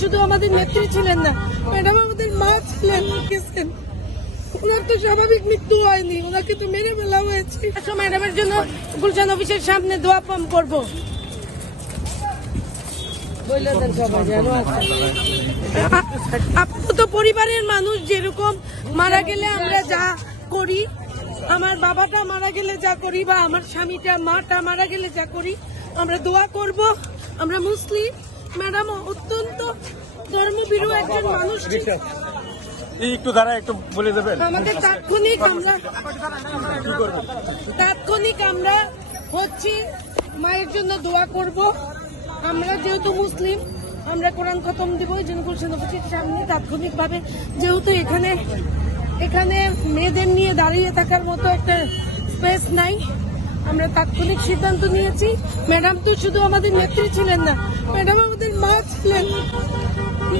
শুধু আমাদের নেত্রী ছিলেন না, ম্যাডাম আমাদের মা ছিলেন, গেছেন। ওনার তো স্বাভাবিক মৃত্যু হয়নি, ওনাকে তো মেরে ফেলা হয়েছে। ম্যাডামের জন্য গুলশান অফিসের সামনে দোয়া পাম করবো। আপনি তো পরিবারের মানুষ, যেরকম মারা গেলে আমরা যা করি, আমার বাবাটা মারা গেলে যা করি বা আমার স্বামীটা মাটা মারা গেলে যা করি, আমরা দোয়া করব। আমরা মুসলিম, ম্যাডাম অত্যন্ত ধর্মভীরু একজন মানুষ। একটু দাঁড়া, একটু বলে দেবেন আমাদের তাৎক্ষণিক আমরা হচ্ছে মায়ের জন্য দোয়া করব। আমরা যেহেতু মুসলিম, আমরা কোরআন খতম দিব গুলশান অফিসের সামনে তাৎক্ষণিকভাবে, যেহেতু এখানে মেয়েদের নিয়ে দাঁড়িয়ে থাকার মতো একটা স্পেস নাই। আমরা তাৎক্ষণিক সিদ্ধান্ত নিয়েছি। ম্যাডাম তো শুধু আমাদের নেত্রী ছিলেন না, ম্যাডাম আমাদের মা ছিলেন।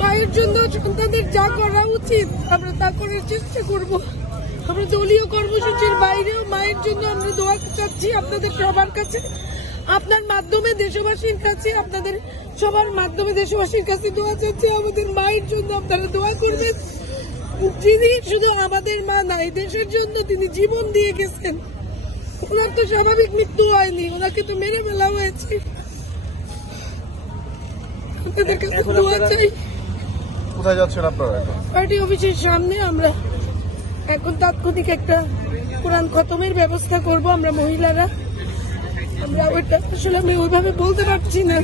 মায়ের জন্য সন্তানদের যা করা উচিত আমরা তা করার চেষ্টা করব। আমরা দলীয় কর্মসূচির বাইরেও মায়ের জন্য আমরা দোয়া চাচ্ছি আপনাদের সবার কাছে, আপনার মাধ্যমে দেশবাসীর কাছে, আপনাদের সবার মাধ্যমে দেশবাসীর কাছে দোয়া চাচ্ছি। আমাদের মায়ের জন্য আপনারা দোয়া করবেন। যিনি শুধু আমাদের মা নাই, দেশের জন্য তিনি জীবন দিয়ে গেছেন। ওনার তো স্বাভাবিক মৃত্যু হয়নি, ওনাকে তো মেরে ফেলা হয়েছে। আপনাদের কাছে দোয়া চাই। কোথায় যাচ্ছেন আপনারা? পার্টি অফিসের সামনে আমরা এখন তাৎক্ষণিক একটা কোরআন খতমের ব্যবস্থা করব। আমরা মহিলারা, আমরা ওইটা আসলে আমি ওইভাবে বলতে পারছি না।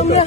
আমরা